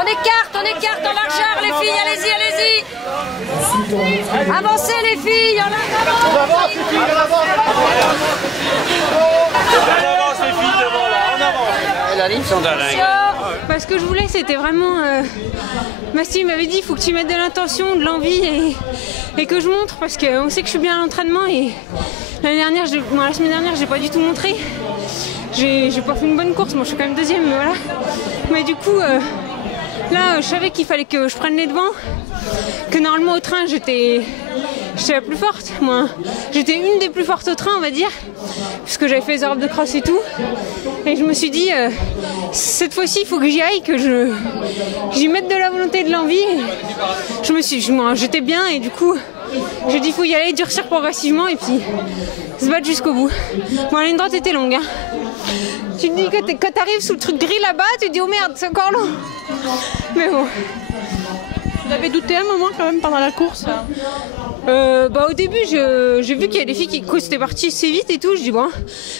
On écarte en largeur les filles, allez-y, allez-y. Avancez les filles, on avance les filles, on avance. On avance les filles devant là, on avance. La ligne sont dingues. Ce que je voulais, c'était vraiment... Bastien m'avait dit, il faut que tu mettes de l'intention, de l'envie et que je montre, parce qu'on sait que je suis bien à l'entraînement et la semaine dernière, j'ai pas du tout montré. J'ai pas fait une bonne course, moi je suis quand même deuxième, mais voilà. Mais du coup, là, je savais qu'il fallait que je prenne les devants, que normalement au train, j'étais la plus forte. Moi, j'étais une des plus fortes au train, on va dire, puisque j'avais fait les Europes de cross et tout. Et je me suis dit, cette fois-ci, il faut que j'y aille, que j'y mette de la volonté et de l'envie. J'étais bien et du coup, j'ai dit, il faut y aller, durcir progressivement et puis se battre jusqu'au bout. Bon, la ligne droite était longue. Hein. Tu te dis que quand t'arrives sous le truc gris là-bas, tu te dis, oh merde, c'est encore long. Mais bon. Vous avez douté un moment quand même pendant la course? Au début, j'ai vu qu'il y a des filles qui c'était parti assez vite et tout. Je dis bon.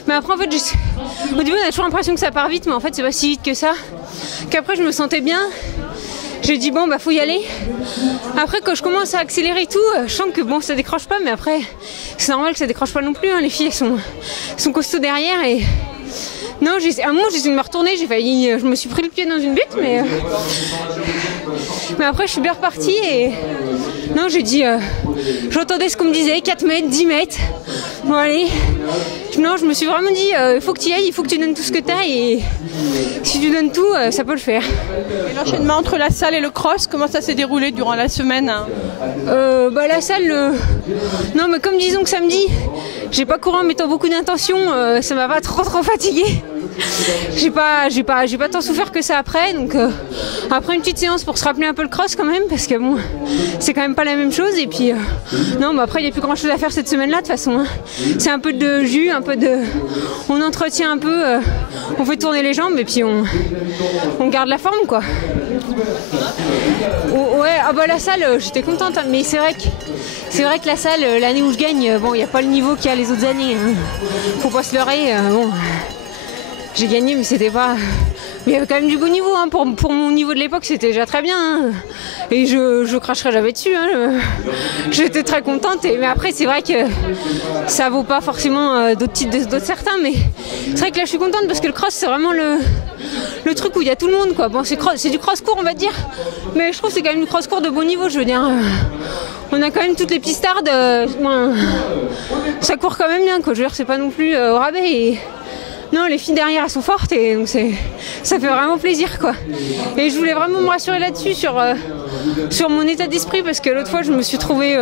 Mais après, en fait, au début, on a toujours l'impression que ça part vite, mais en fait, c'est pas si vite que ça. Qu'après, je me sentais bien. J'ai dit bon, bah faut y aller. Après, quand je commence à accélérer et tout, je sens que bon, ça décroche pas, mais après, c'est normal que ça décroche pas non plus. Hein. Les filles, elles sont costauds derrière et. Non, à un moment, j'ai essayé de me retourner, je me suis pris le pied dans une butte, mais après, je suis bien repartie et non, j'ai dit, j'entendais ce qu'on me disait, 4 mètres, 10 mètres, bon allez, non, je me suis vraiment dit, il faut que tu y ailles, il faut que tu donnes tout ce que tu as et si tu donnes tout, ça peut le faire. Et l'enchaînement entre la salle et le cross, comment ça s'est déroulé durant la semaine? La salle, non, mais comme disons que samedi, j'ai pas couru en mettant beaucoup d'intention, ça m'a pas trop fatiguée. J'ai pas tant souffert que ça après, donc après une petite séance pour se rappeler un peu le cross quand même, parce que bon, c'est quand même pas la même chose. Et puis non, mais après il n'y a plus grand chose à faire cette semaine-là de toute façon. Hein. C'est un peu de jus, on entretient un peu, on fait tourner les jambes et puis on garde la forme quoi. Ouais, la salle, j'étais contente, hein, mais c'est vrai que la salle, l'année où je gagne, bon, il n'y a pas le niveau qu'il y a les autres années. Hein. Faut pas se leurrer. Bon, j'ai gagné, mais c'était pas. Mais il y avait quand même du beau niveau. Hein. Pour mon niveau de l'époque, c'était déjà très bien. Hein. Et je cracherai jamais dessus. Hein. J'étais très contente. Mais après, c'est vrai que ça vaut pas forcément d'autres titres d'autres certains. Mais c'est vrai que là, je suis contente parce que le cross, c'est vraiment le truc où il y a tout le monde. Quoi. Bon, c'est du cross court, on va dire. Mais je trouve que c'est quand même du cross court de bon niveau. Je veux dire. On a quand même toutes les pistardes. Ça court quand même bien. Quoi. Je veux dire, c'est pas non plus au rabais. Et non, les filles derrière, elles sont fortes et donc ça fait vraiment plaisir, quoi. Et je voulais vraiment me rassurer là-dessus sur mon état d'esprit parce que l'autre fois, je me suis trouvée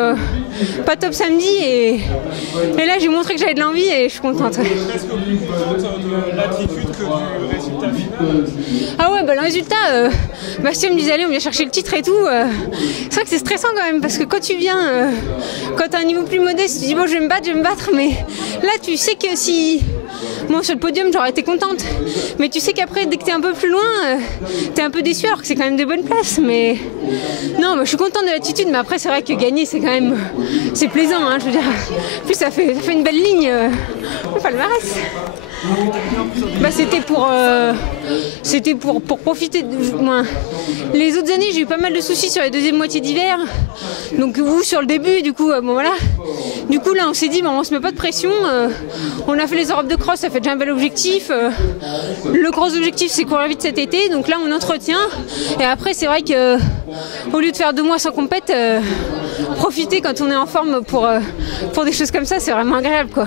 pas top samedi et là, j'ai montré que j'avais de l'envie et je suis contente. Ouais. Est-ce que plus de l'attitude que du résultat final? Ah ouais, le résultat, Bastien me disait allez, on vient chercher le titre et tout. C'est vrai que c'est stressant quand même parce que quand tu viens, quand tu as un niveau plus modeste, tu dis bon, je vais me battre, mais là, tu sais que si. Bon, sur le podium, j'aurais été contente. Mais tu sais qu'après, dès que t'es un peu plus loin, t'es un peu déçu alors que c'est quand même des bonnes places. Mais non, je suis contente de l'attitude. Mais après, c'est vrai que gagner, c'est quand même. C'est plaisant, hein, je veux dire. En plus, ça fait une belle ligne. Le palmarès. C'était pour profiter de moi. Les autres années, j'ai eu pas mal de soucis sur les deuxièmes moitiés d'hiver. Donc, ou sur le début, du coup, bon voilà. Du coup, là, on s'est dit, bon, on se met pas de pression. On a fait les Europes de cross, ça fait déjà un bel objectif. Le gros objectif, c'est courir vite cet été. Donc là, on entretient. Et après, c'est vrai que au lieu de faire 2 mois sans compète, profiter quand on est en forme pour des choses comme ça, c'est vraiment agréable, quoi.